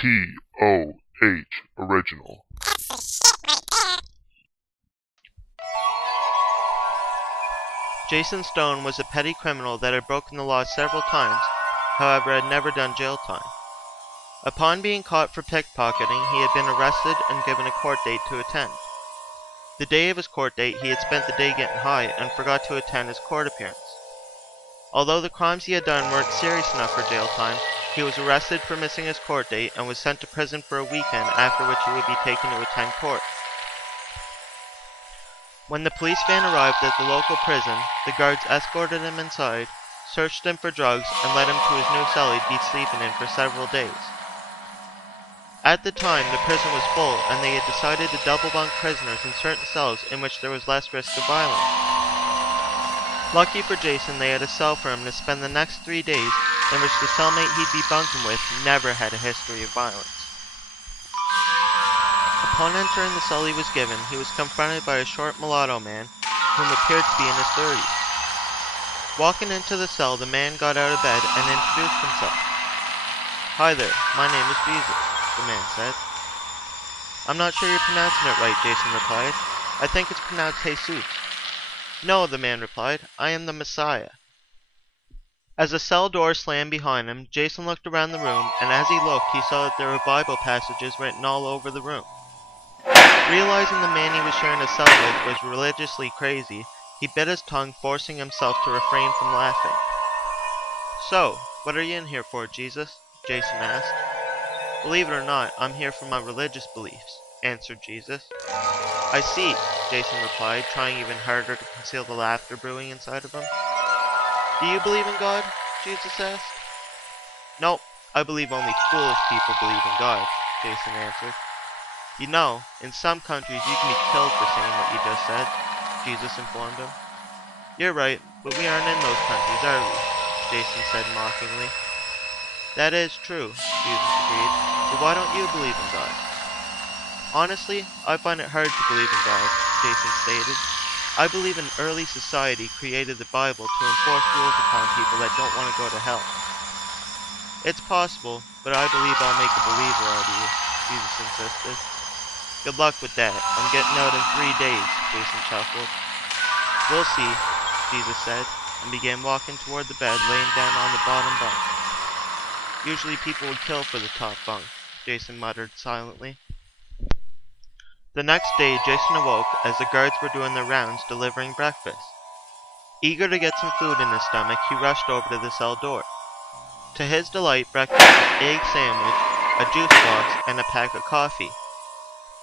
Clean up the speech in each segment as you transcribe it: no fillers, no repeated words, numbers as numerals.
TOH Original. Jason Stone was a petty criminal that had broken the law several times, however had never done jail time. Upon being caught for pickpocketing, he had been arrested and given a court date to attend. The day of his court date, he had spent the day getting high and forgot to attend his court appearance. Although the crimes he had done weren't serious enough for jail time, he was arrested for missing his court date and was sent to prison for a weekend, after which he would be taken to attend court. When the police van arrived at the local prison, the guards escorted him inside, searched him for drugs, and led him to his new cell he'd be sleeping in for several days. At the time, the prison was full, and they had decided to double bunk prisoners in certain cells in which there was less risk of violence. Lucky for Jason, they had a cell for him to spend the next 3 days, in which the cellmate he'd be bunking with never had a history of violence. Upon entering the cell he was given, he was confronted by a short mulatto man, whom appeared to be in his 30s. Walking into the cell, the man got out of bed and introduced himself. "Hi there, my name is Jesus," the man said. "I'm not sure you're pronouncing it right," Jason replied. "I think it's pronounced Jesus." "No," the man replied, "I am the Messiah." As the cell door slammed behind him, Jason looked around the room, and as he looked, he saw that there were Bible passages written all over the room. Realizing the man he was sharing a cell with was religiously crazy, he bit his tongue, forcing himself to refrain from laughing. "So, what are you in here for, Jesus?" Jason asked. "Believe it or not, I'm here for my religious beliefs," answered Jesus. "I see," Jason replied, trying even harder to conceal the laughter brewing inside of him. "Do you believe in God?" Jesus asked. "Nope, I believe only foolish people believe in God," Jason answered. "You know, in some countries you can be killed for saying what you just said," Jesus informed him. "You're right, but we aren't in those countries, are we?" Jason said mockingly. "That is true," Jesus agreed, "but why don't you believe in God?" "Honestly, I find it hard to believe in God," Jason stated. "I believe an early society created the Bible to enforce rules upon people that don't want to go to hell." "It's possible, but I believe I'll make a believer out of you," Jesus insisted. "Good luck with that. I'm getting out in 3 days," Jason chuckled. "We'll see," Jesus said, and began walking toward the bed, laying down on the bottom bunk. "Usually people would kill for the top bunk," Jason muttered silently. The next day, Jason awoke as the guards were doing their rounds delivering breakfast. Eager to get some food in his stomach, he rushed over to the cell door. To his delight, breakfast was egg sandwich, a juice box, and a pack of coffee.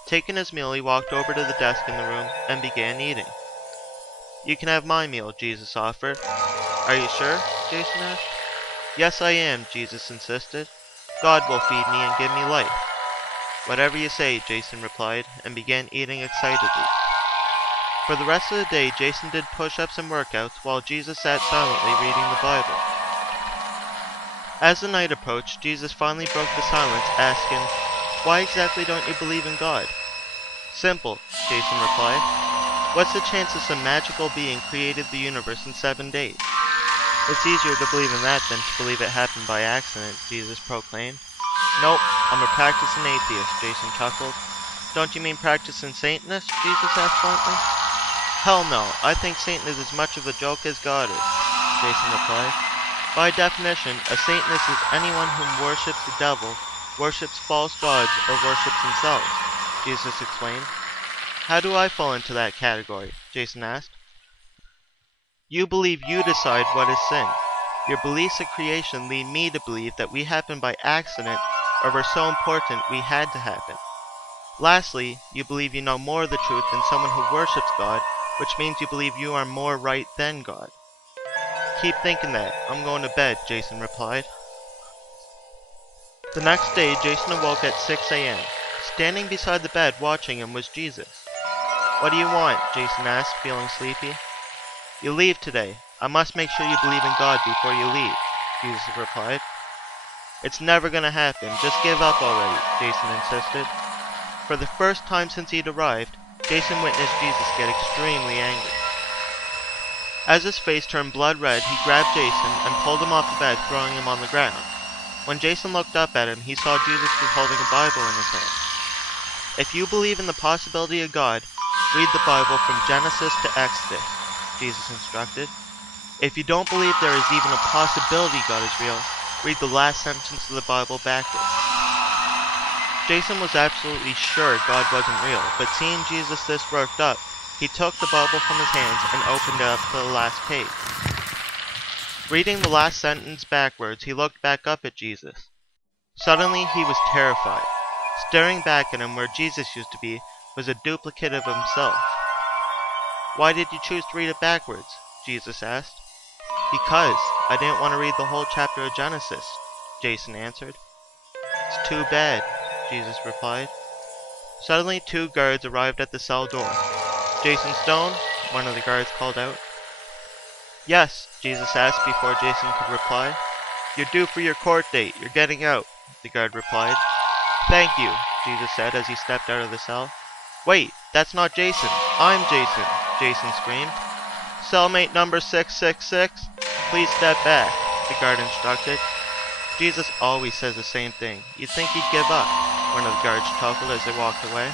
Taking his meal, he walked over to the desk in the room and began eating. "You can have my meal," Jesus offered. "Are you sure?" Jason asked. "Yes, I am," Jesus insisted. "God will feed me and give me life." "Whatever you say," Jason replied, and began eating excitedly. For the rest of the day, Jason did push-ups and workouts while Jesus sat silently reading the Bible. As the night approached, Jesus finally broke the silence, asking, "Why exactly don't you believe in God?" "Simple," Jason replied. "What's the chances some magical being created the universe in 7 days?" "It's easier to believe in that than to believe it happened by accident," Jesus proclaimed. "Nope, I'm a practicing atheist," Jason chuckled. "Don't you mean practicing Satanist?" Jesus asked bluntly. "Hell no, I think Satan is as much of a joke as God is," Jason replied. "By definition, a Satanist is anyone who worships the devil, worships false gods, or worships themselves," Jesus explained. "How do I fall into that category?" Jason asked. "You believe you decide what is sin. Your beliefs of creation lead me to believe that we happened by accident or were so important we had to happen. Lastly, you believe you know more of the truth than someone who worships God, which means you believe you are more right than God." "Keep thinking that. I'm going to bed," Jason replied. The next day, Jason awoke at 6 a.m. Standing beside the bed watching him was Jesus. "What do you want?" Jason asked, feeling sleepy. "You leave today. I must make sure you believe in God before you leave," Jesus replied. "It's never gonna happen. Just give up already," Jason insisted. For the first time since he'd arrived, Jason witnessed Jesus get extremely angry. As his face turned blood red, he grabbed Jason and pulled him off the bed, throwing him on the ground. When Jason looked up at him, he saw Jesus was holding a Bible in his hand. If you believe in the possibility of God, read the Bible from Genesis to Exodus, Jesus instructed. If you don't believe there is even a possibility God is real, read the last sentence of the Bible backwards. Jason was absolutely sure God wasn't real, but seeing Jesus this worked up, he took the Bible from his hands and opened it up to the last page. Reading the last sentence backwards, he looked back up at Jesus. Suddenly, he was terrified. Staring back at him where Jesus used to be was a duplicate of himself. "Why did you choose to read it backwards?" Jesus asked. "Because I didn't want to read the whole chapter of Genesis," Jason answered. "It's too bad," Jesus replied. Suddenly, 2 guards arrived at the cell door. "Jason Stone?" one of the guards called out. "Yes," Jesus asked before Jason could reply. "You're due for your court date. You're getting out," the guard replied. "Thank you," Jesus said as he stepped out of the cell. "Wait, that's not Jason. I'm Jason," Jason screamed. "Cellmate number 666, please step back," the guard instructed. "Jesus always says the same thing. You'd think he'd give up," one of the guards chuckled as they walked away.